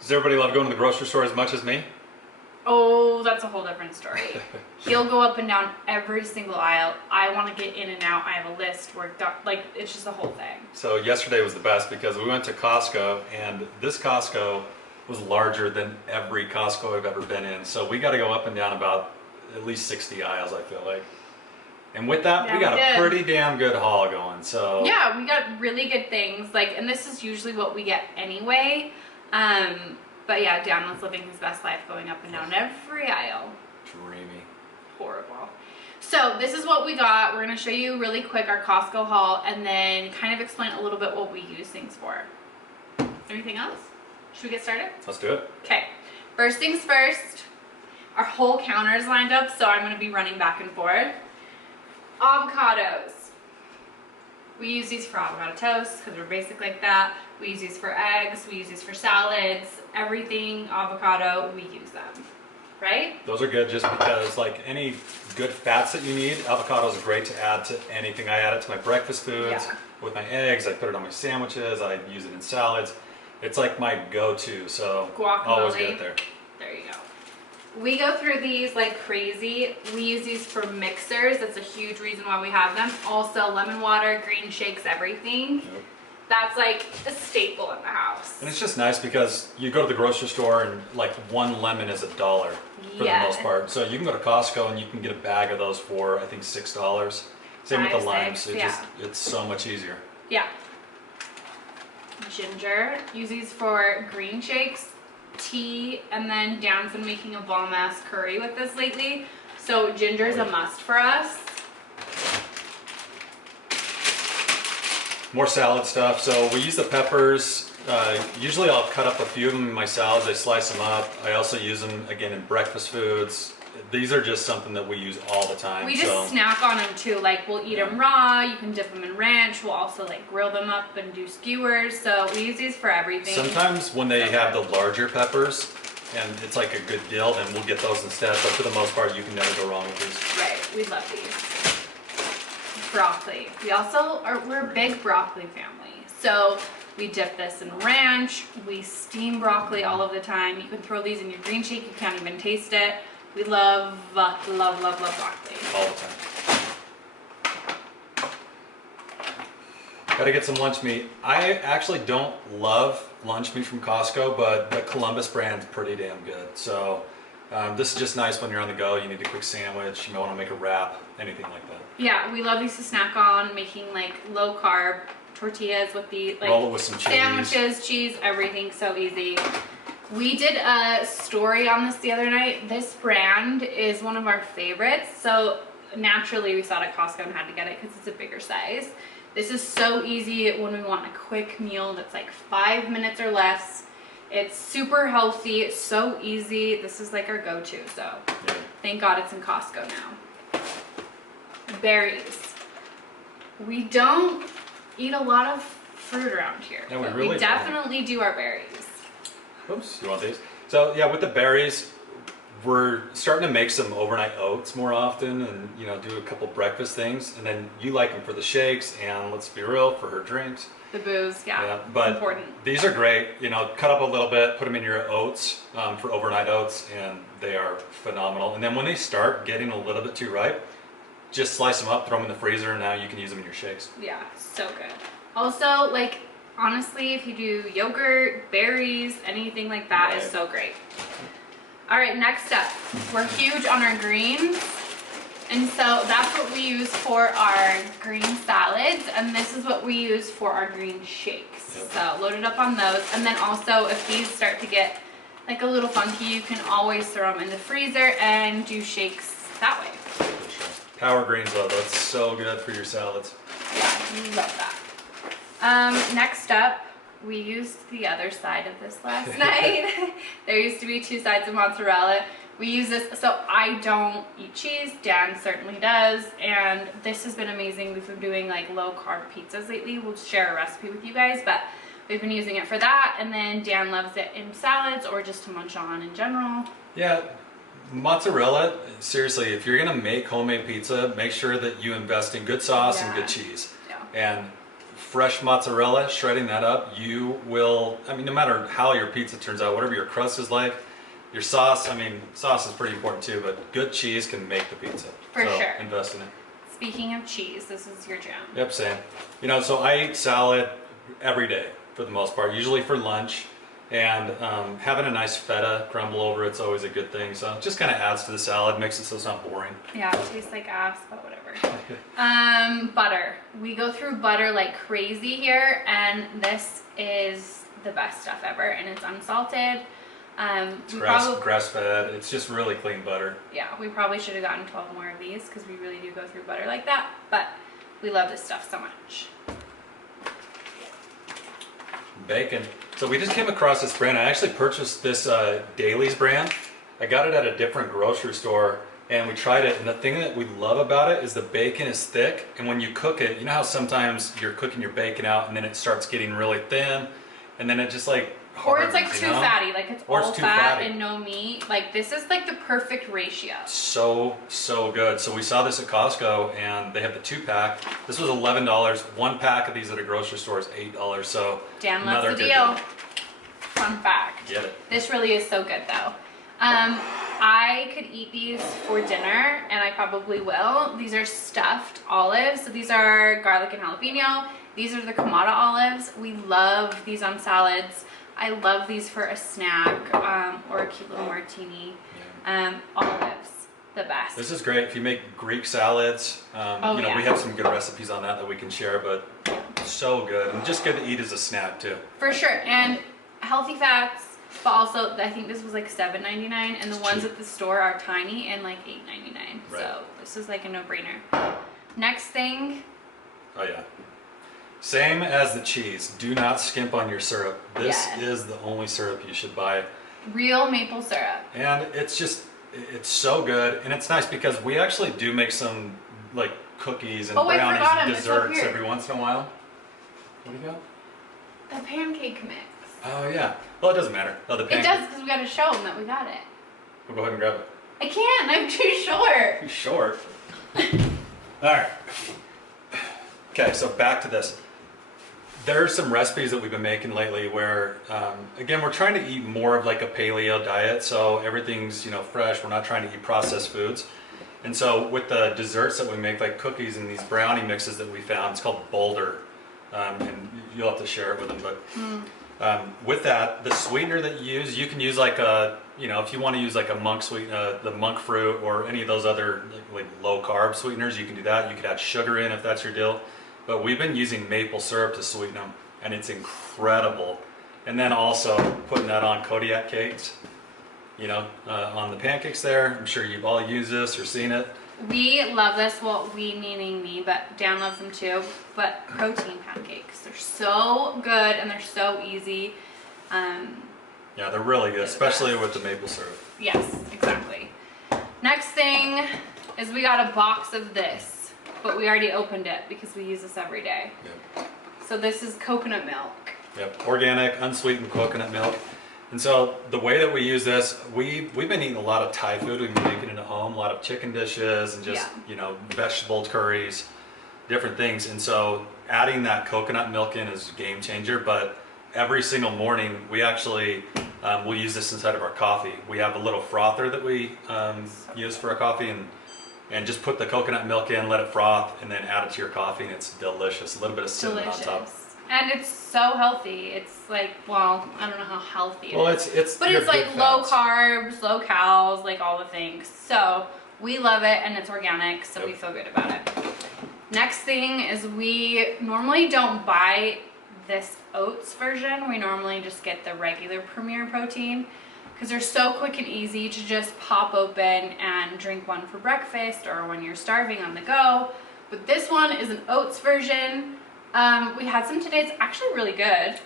Does everybody love going to the grocery store as much as me? Oh, that's a whole different story. He'll go up and down every single aisle. I want to get in and out. I have a list worked out. Like, it's just a whole thing. So yesterday was the best because we went to Costco, and this Costco was larger than every Costco I've ever been in. So we got to go up and down about at least 60 aisles, I feel like. And with that, Yeah, we got a pretty damn good haul going. So yeah, we got really good things. Like, and this is usually what we get anyway. But yeah, Dan was living his best life going up and down every aisle. dreamy. Horrible. So this is what we got. We're going to show you really quick our Costco haul and then kind of explain a little bit what we use things for. Anything else? Should we get started? Let's do it. Okay. First things first, our whole counter is lined up, so I'm going to be running back and forth. Avocados. We use these for avocado toast because we're basic like that. We use these for eggs. We use these for salads. Everything avocado, we use them. Right? Those are good just because, like, any good fats that you need, avocado is great to add to anything. I add it to my breakfast foods, with my eggs. I put it on my sandwiches. I use it in salads. It's like my go-to, so Guacamole. always get it there. There you go. We go through these like crazy. We use these for mixers. That's a huge reason why we have them. Also, lemon water, green shakes, everything. Yep. That's like a staple in the house. And it's just nice because you go to the grocery store and like one lemon is $1 for the most part. So you can go to Costco and you can get a bag of those for I think $6. Same with the limes. It's so much easier. Yeah. Ginger. Use these for green shakes, tea, and then Dan's been making a bomb ass curry with this lately. So ginger is a must for us. More salad stuff. So we use the peppers. Usually I'll cut up a few of them in my salads. I slice them up. I also use them again in breakfast foods. These are just something that we use all the time. We just snack on them too. Like, we'll eat them raw. You can dip them in ranch. We'll also like grill them up and do skewers. So we use these for everything. Sometimes when they have the larger peppers and it's like a good deal, then we'll get those instead. But for the most part, you can never go wrong with these. Right. We love these. Broccoli. We're a big broccoli family. So we dip this in ranch. We steam broccoli all of the time. You can throw these in your green shake. You can't even taste it. We love, love, love, love broccoli. All the time. Gotta get some lunch meat. I actually don't love lunch meat from Costco, but the Columbus brand's pretty damn good. So this is just nice when you're on the go. You need a quick sandwich. You might want to make a wrap, anything like that. Yeah, we love these to snack on, making like low carb tortillas with the like roll it with some cheese. Sandwiches, cheese, everything, so easy. We did a story on this the other night. This brand is one of our favorites. So naturally we saw it at Costco and had to get it because it's a bigger size. This is so easy when we want a quick meal that's like 5 minutes or less. It's super healthy, it's so easy. This is like our go-to, so thank God it's in Costco now. Berries. We don't eat a lot of fruit around here. Yeah, but we really definitely do our berries. Oops, you want these? So yeah, with the berries, we're starting to make some overnight oats more often and, you know, do a couple breakfast things. And then you like them for the shakes and, let's be real, for her drinks. The booze, yeah, but important. These are great. You know, cut up a little bit, put them in your oats for overnight oats, and they are phenomenal. And then when they start getting a little bit too ripe, just slice them up, throw them in the freezer, and now you can use them in your shakes. Yeah, so good. Also, like, honestly, if you do yogurt, berries, anything like that is so great. All right, next up, we're huge on our greens. And so that's what we use for our green salads. And this is what we use for our green shakes. So load it up on those. And then also, if these start to get like a little funky, you can always throw them in the freezer and do shakes that way. Power greens though, that's so good for your salads. Yeah, love that. Next up, we used the other side of this last night. There used to be 2 sides of mozzarella. We use this, so I don't eat cheese, Dan certainly does, and this has been amazing. We've been doing like low carb pizzas lately. We'll share a recipe with you guys, but we've been using it for that, and then Dan loves it in salads or just to munch on in general. Yeah, mozzarella, seriously, if you're gonna make homemade pizza, make sure that you invest in good sauce and good cheese. Yeah. And fresh mozzarella, shredding that up, you will, I mean, no matter how your pizza turns out, whatever your crust is like, your sauce, I mean, sauce is pretty important too, but good cheese can make the pizza. For sure. Invest in it. Speaking of cheese, this is your jam. Yep, same. You know, so I eat salad every day for the most part, usually for lunch. And having a nice feta crumble over it's always a good thing. So it just kind of adds to the salad, makes it so it's not boring. Yeah, it tastes like ass, but whatever. Butter. We go through butter like crazy here, and this is the best stuff ever, and it's unsalted. It's grass-fed. It's just really clean butter. Yeah, we probably should have gotten 12 more of these because we really do go through butter like that, but we love this stuff so much. Bacon. So we just came across this brand. I actually purchased this Dailies brand. I got it at a different grocery store and we tried it, and the thing that we love about it is the bacon is thick, and when you cook it, you know how sometimes you're cooking your bacon out and then it starts getting really thin and then it just like or it's like too fatty, like it's all fat and no meat. Like this is like the perfect ratio. So good. So we saw this at Costco and they have the 2-pack. This was $11. 1 pack of these at a grocery store is $8. So Dan loves the deal. Fun fact. Get it. This really is so good though. I could eat these for dinner, and I probably will. These are stuffed olives. So these are garlic and jalapeno. These are the Kamada olives. We love these on salads. I love these for a snack or a cute little martini. Olives, the best. This is great if you make Greek salads. You know, we have some good recipes on that we can share, but so good and just good to eat as a snack too. For sure, and healthy fats. But also, I think this was like $7.99, and the ones at the store are tiny and like $8.99. Right. So this is like a no-brainer. Next thing. Oh yeah. Same as the cheese. Do not skimp on your syrup. This is the only syrup you should buy. Real maple syrup. And it's so good, and it's nice because we actually do make some like cookies and brownies and desserts every once in a while. What do you got? The pancake mix. Oh yeah. Well, it doesn't matter. Oh, the pancake. It does because we got to show them that we got it. We'll go ahead and grab it. I can't. I'm too short. Too short. All right. Okay, so back to this. There's some recipes that we've been making lately where, again, we're trying to eat more of like a paleo diet, so everything's, you know, fresh. We're not trying to eat processed foods. And so with the desserts that we make, like cookies and these brownie mixes that we found, it's called Boulder, and you'll have to share it with them. But with that, the sweetener that you can use like a, you know, if you want to use like a monk the monk fruit or any of those other like low carb sweeteners, you can do that. You could add sugar in if that's your deal. But we've been using maple syrup to sweeten them, and it's incredible. And then also putting that on Kodiak cakes, you know, on the pancakes there. I'm sure you've all used this or seen it. We love this. Well, we meaning me, but Dan loves them too. But protein pancakes, they're so good and they're so easy. Yeah, they're really good, especially with the maple syrup. Yes, exactly. Next thing is we got a box of this. But we already opened it because we use this every day. Yep. So this is coconut milk. Yep, organic, unsweetened coconut milk. And so the way that we use this, we've been eating a lot of Thai food. We've been making it at home, a lot of chicken dishes and just, you know, vegetable curries, different things. And so adding that coconut milk in is a game changer. But every single morning, we actually we'll use this inside of our coffee. We have a little frother that we use for our coffee, and just put the coconut milk in, let it froth, and then add it to your coffee, and it's delicious. A little bit of cinnamon on top. And it's so healthy. It's like, well, I don't know how healthy it is. But it's like low carbs, low calories, like all the things. So we love it, and it's organic, so we feel good about it. Next thing is we normally don't buy this oats version. We normally just get the regular Premier Protein, because they're so quick and easy to just pop open and drink one for breakfast or when you're starving on the go. But this one is an oats version. We had some today. It's actually really good.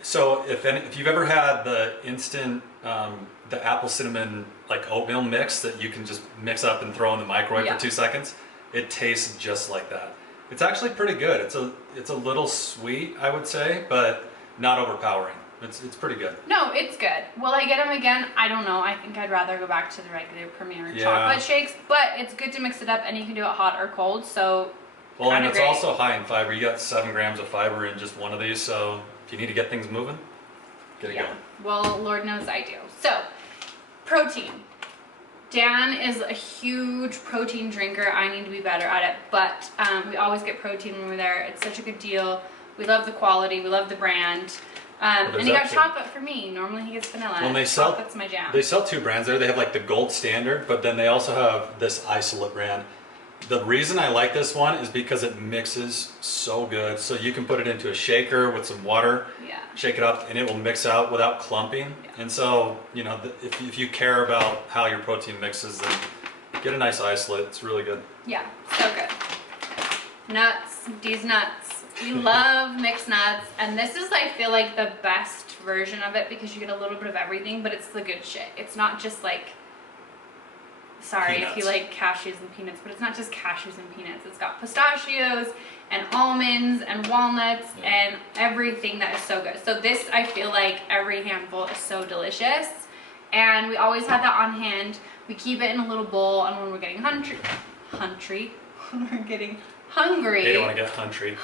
So if you've ever had the instant, the apple cinnamon like oatmeal mix that you can just mix up and throw in the microwave for 2 seconds, it tastes just like that. It's actually pretty good. It's a little sweet, I would say, but not overpowering. It's pretty good. No, it's good. Will I get them again? I don't know. I think I'd rather go back to the regular Premier chocolate shakes, but it's good to mix it up, and you can do it hot or cold. So Well, and Kinda it's great. also high in fiber. You got 7 grams of fiber in just one of these, so if you need to get things moving, get it going. Well, Lord knows I do. So, protein. Dan is a huge protein drinker. I need to be better at it, but we always get protein when we're there. It's such a good deal. We love the quality. We love the brand. And he got chocolate for me. Normally he gets vanilla. Well, Chocolate's my jam. They sell 2 brands there. They have like the gold standard, but then they also have this isolate brand. The reason I like this one is because it mixes so good. So you can put it into a shaker with some water, shake it up, and it will mix out without clumping. Yeah. And so, you know, if you care about how your protein mixes, then get a nice isolate. It's really good. Yeah, so good. Nuts, these nuts. We love mixed nuts, and this is, I feel like, the best version of it because you get a little bit of everything, but it's the good shit. It's not just like, sorry peanuts. if you like cashews and peanuts, but it's not just cashews and peanuts. It's got pistachios and almonds and walnuts and everything that is so good. So this, I feel like every handful is so delicious, and we always have that on hand. We keep it in a little bowl, and when we're getting hungry, They don't want to get hungry.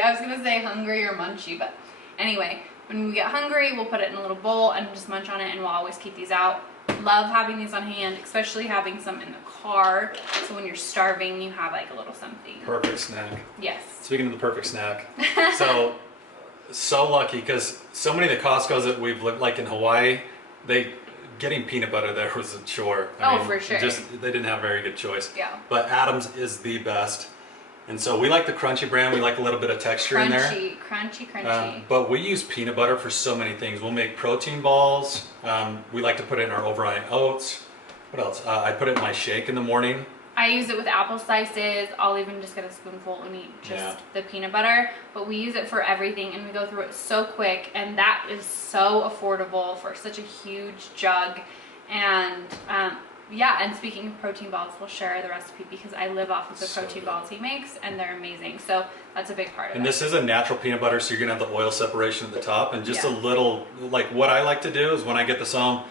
I was gonna say hungry or munchy, but anyway, when we get hungry, we'll put it in a little bowl and just munch on it, and we'll always keep these out. Love having these on hand, especially having some in the car, so when you're starving, you have like a little something. Perfect snack. Yes. Speaking of the perfect snack, so lucky because so many of the Costco's that we've lived, like in Hawaii, getting peanut butter there was a chore. I mean, for sure. They didn't have a very good choice. Yeah. But Adams is the best. And so we like the crunchy brand. We like a little bit of texture in there. Crunchy. But we use peanut butter for so many things. We'll make protein balls. We like to put it in our overnight oats. What else? I put it in my shake in the morning. I use it with apple slices. I'll even just get a spoonful and eat just the peanut butter. But we use it for everything, and we go through it so quick. And that is so affordable for such a huge jug. And yeah, and speaking of protein balls, we'll share the recipe because I live off of the protein balls he makes, and they're amazing. So that's a big part of it. And this is a natural peanut butter, so you're gonna have the oil separation at the top, and just a little, like what I like to do is when I get this home,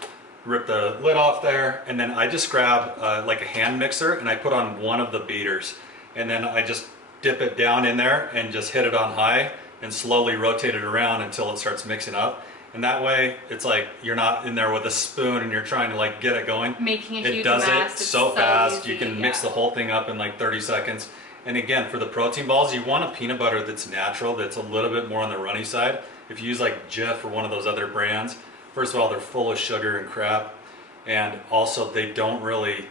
rip the lid off there, and then I just grab like a hand mixer and I put on one of the beaters, and then I just dip it down in there and just hit it on high and slowly rotate it around until it starts mixing up. And that way, it's like you're not in there with a spoon and you're trying to like get it going. Making a huge It does mess. it so fast. Easy, you can mix the whole thing up in like 30 seconds. And again, for the protein balls, you want a peanut butter that's natural, that's a little bit more on the runny side. If you use like Jif or one of those other brands, first of all, they're full of sugar and crap. And also they don't really,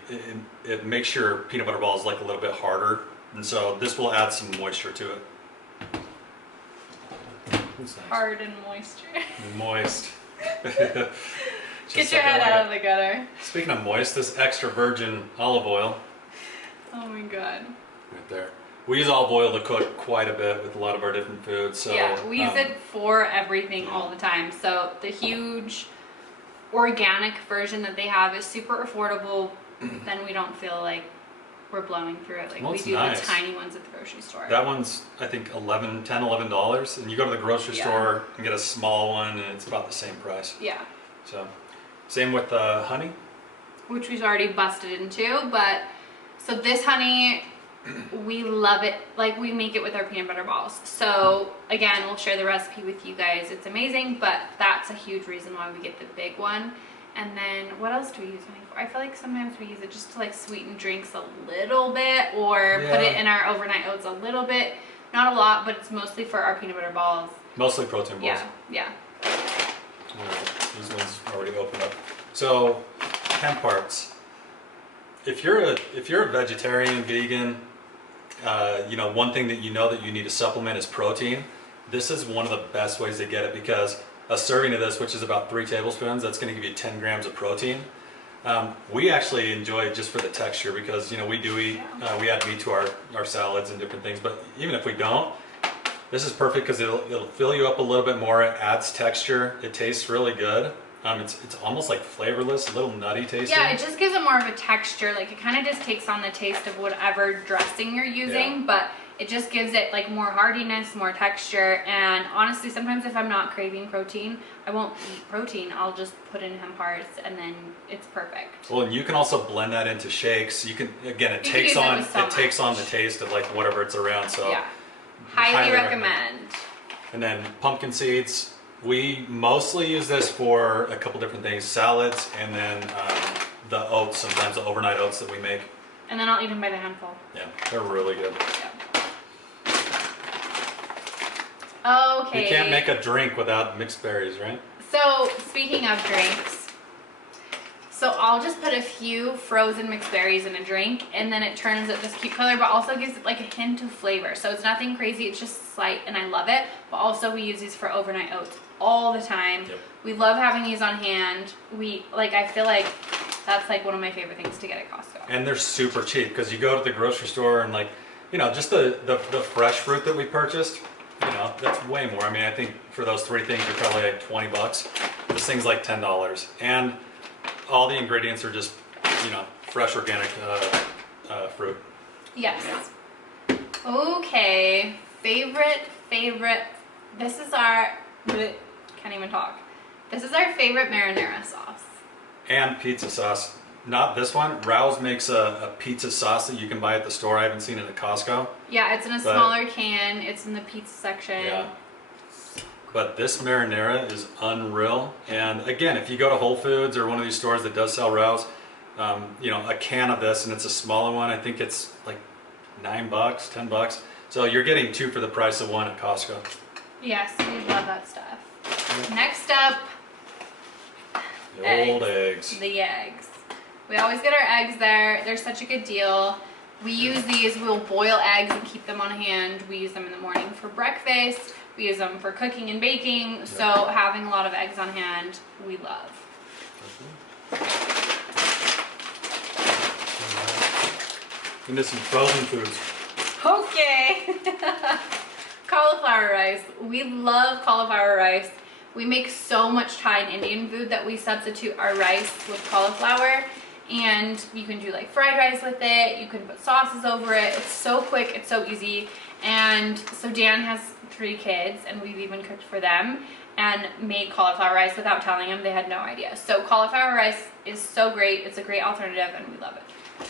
it makes your peanut butter balls like a little bit harder. And so this will add some moisture to it. Nice. Hard and moisture. Moist. Get your head out of the gutter. Speaking of moist, this extra virgin olive oil. Oh my god. Right there. We use olive oil to cook quite a bit with a lot of our different foods. So yeah, we use it for everything all the time. So the huge organic version that they have is super affordable. Then we don't feel like we're blowing through it like we do the tiny ones at the grocery store. That one's, I think, $11, and you go to the grocery store and get a small one, and it's about the same price. Yeah. So, same with honey. Which we've already busted into, but so this honey, we love it. Like, we make it with our peanut butter balls. So again, we'll share the recipe with you guys. It's amazing, but that's a huge reason why we get the big one. And then what else do we use honey for? I feel like sometimes we use it just to like sweeten drinks a little bit, or put it in our overnight oats a little bit. Not a lot, but it's mostly for our peanut butter balls. Mostly protein balls. Yeah. These ones already opened up. So, hemp parts. If you're a vegetarian, vegan, you know, one thing that you know that you need to supplement is protein. This is one of the best ways to get it, because a serving of this, which is about 3 tablespoons, that's going to give you 10 grams of protein. We actually enjoy it just for the texture, because, you know, we do eat, we add meat to our salads and different things, but even if we don't, this is perfect because it'll fill you up a little bit more. It adds texture. It tastes really good. It's almost like flavorless, a little nutty tasting. Yeah, it just gives it more of a texture. Like, it kind of just takes on the taste of whatever dressing you're using, but It just gives it like more hardiness, more texture, and honestly, sometimes if I'm not craving protein, I won't eat protein. I'll just put in hemp hearts, and then it's perfect. Well, and you can also blend that into shakes. You can, again, it takes on the taste of like whatever it's around. So yeah, highly recommend. And then pumpkin seeds. We mostly use this for a couple different things: salads, and then the oats. Sometimes the overnight oats that we make. And then I'll eat them by the handful. Yeah, they're really good. Yeah. Okay. You can't make a drink without mixed berries, right? So, speaking of drinks, so I'll just put a few frozen mixed berries in a drink, and then it turns out this cute color, but also gives it like a hint of flavor. So it's nothing crazy, it's just slight, and I love it. But also we use these for overnight oats all the time. Yep. We love having these on hand. I feel like that's like one of my favorite things to get at Costco. And they're super cheap, because you go to the grocery store and like, you know, just the fresh fruit that we purchased, you know, that's way more. I mean, I think for those 3 things, you're probably like $20. This thing's like $10. And all the ingredients are just, you know, fresh organic fruit. Yes. Okay. Favorite. This is our, can't even talk. This is our favorite marinara sauce. And pizza sauce. Not this one. Rouse makes a pizza sauce that you can buy at the store. I haven't seen it at Costco. Yeah, it's in a smaller can. It's in the pizza section. Yeah. But this marinara is unreal. And again, if you go to Whole Foods or one of these stores that does sell Rouse, you know, a can of this, and it's a smaller one. I think it's like $9, $10. So you're getting 2 for the price of 1 at Costco. Yes, we love that stuff. Yeah. Next up, the old eggs. The eggs. We always get our eggs there. They're such a good deal. We use these, we'll boil eggs and keep them on hand. We use them in the morning for breakfast. We use them for cooking and baking. Yeah. So having a lot of eggs on hand, we love. Into some frozen foods. Okay. Cauliflower rice. We love cauliflower rice. We make so much Thai and Indian food that we substitute our rice with cauliflower. And you can do like fried rice with it. You can put sauces over it. It's so quick. It's so easy. And so Dan has 3 kids, and we've even cooked for them and made cauliflower rice without telling them. They had no idea. So cauliflower rice is so great. It's a great alternative, and we love it.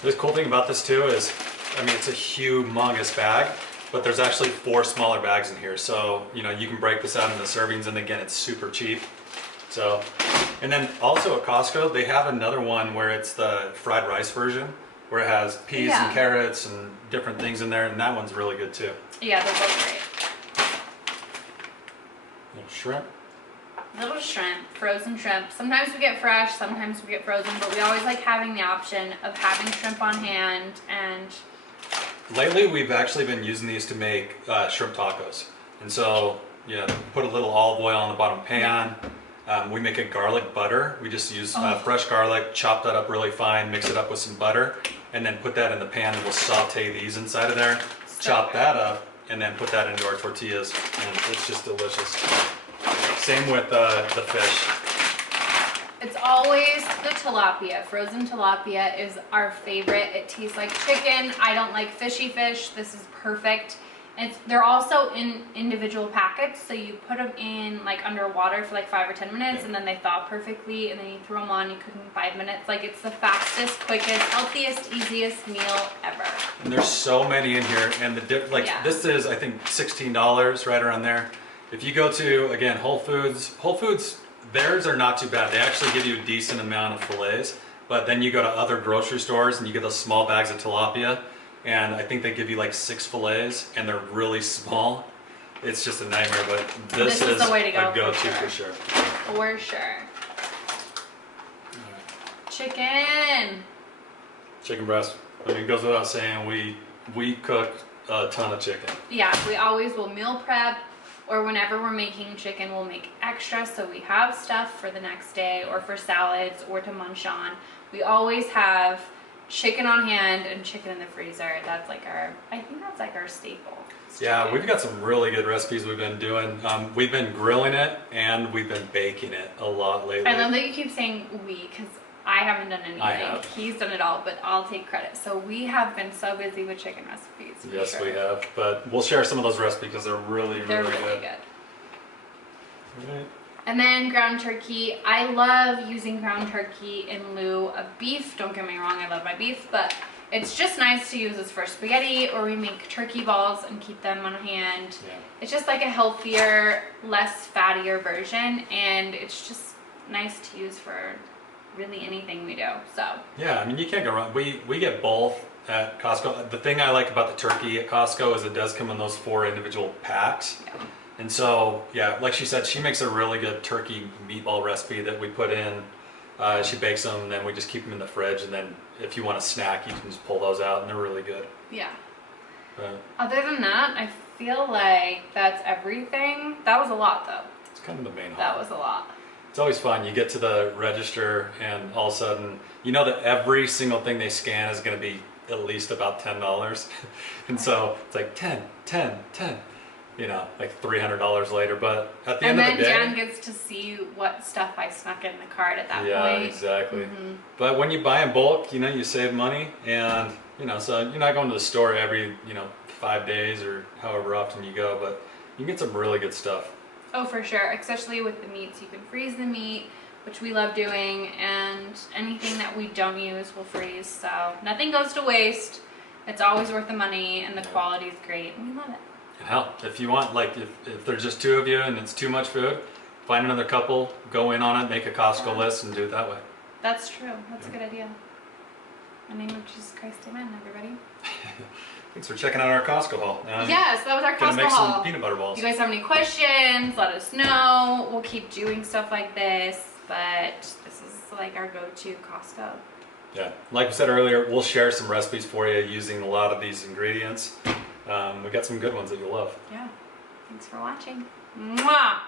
The cool thing about this too is, I mean, it's a humongous bag, but there's actually 4 smaller bags in here. So, you know, you can break this out into servings, and again, it's super cheap. So, and then also at Costco, they have another one where it's the fried rice version, where it has peas and carrots and different things in there, and that one's really good too. Yeah, they're both great. Little shrimp. Little shrimp, frozen shrimp. Sometimes we get fresh, sometimes we get frozen, but we always like having the option of having shrimp on hand. And lately, we've actually been using these to make shrimp tacos. And so, yeah, put a little olive oil on the bottom pan. We make a garlic butter. We just use fresh garlic, chop that up really fine, mix it up with some butter, and then put that in the pan, and we'll saute these inside of there, chop that up, and then put that into our tortillas, and it's just delicious. Same with the fish. It's always the tilapia. Frozen tilapia is our favorite. It tastes like chicken. I don't like fishy fish. This is perfect. They're also in individual packets, so you put them in like underwater for like 5 or 10 minutes, and then they thaw perfectly, and then you throw them on, you cook them in 5 minutes. Like, it's the fastest, quickest, healthiest, easiest meal ever. And there's so many in here, and this is, I think, $16, right around there. If you go to, again, Whole Foods, theirs are not too bad. They actually give you a decent amount of fillets, but then you go to other grocery stores and you get those small bags of tilapia, and I think they give you like 6 fillets, and they're really small. It's just a nightmare, but this is the way to go, a go-to for sure. For sure. Chicken. Chicken breast. I mean, it goes without saying, we cook a ton of chicken. Yeah, we always will meal prep, or whenever we're making chicken, we'll make extra so we have stuff for the next day, or for salads, or to munch on. We always have chicken on hand and chicken in the freezer. That's like I think that's like our staple. Yeah, we've got some really good recipes we've been doing. We've been grilling it, and we've been baking it a lot lately. I love that you keep saying we, because I haven't done anything. I have. He's done it all, but I'll take credit. So we have been so busy with chicken recipes. For Yes, sure. we have. But we'll share some of those recipes because they're really They're good. really good. Right. And then ground turkey. I love using ground turkey in lieu of beef. Don't get me wrong, I love my beef, but it's just nice to use this for spaghetti, or we make turkey balls and keep them on hand. Yeah. It's just like a healthier, less fattier version, and it's just nice to use for really anything we do. So Yeah, I mean, you can't go wrong. We get both at Costco. The thing I like about the turkey at Costco is it does come in those 4 individual packs. yeah. And so, yeah, like she said, she makes a really good turkey meatball recipe that we put in. She bakes them, and then we just keep them in the fridge. And then if you want a snack, you can just pull those out, and they're really good. Yeah. But Other than that, I feel like that's everything. That was a lot, though. it's kind of the main haul. That was a lot. It's always fun. You get to the register, and all of a sudden, you know that every single thing they scan is going to be at least about $10. And so it's like 10, 10, 10. You know, like $300 later, but at the end of the day, Dan gets to see what stuff I snuck in the cart at that yeah, point. exactly. Mm-hmm. But when you buy in bulk, you know, you save money, and you know, so you're not going to the store every 5 days or however often you go, but you can get some really good stuff. Oh, for sure. Especially with the meats, you can freeze the meat, which we love doing, and anything that we don't use we'll freeze. So nothing goes to waste. It's always worth the money, and the quality is great, and we love it. And hell, if you want, like, if there's just 2 of you and it's too much food, find another couple, go in on it, make a Costco list, and do it that way. That's true. That's a good idea. In the name of Jesus Christ, amen, everybody. Thanks for checking out our Costco haul. Yes, that was our Gonna Costco make haul. some peanut butter balls. If you guys have any questions, let us know. We'll keep doing stuff like this, but this is like our go-to Costco. Yeah, like we said earlier, we'll share some recipes for you using a lot of these ingredients. We got some good ones that you'll love. Yeah. Thanks for watching. Mwah!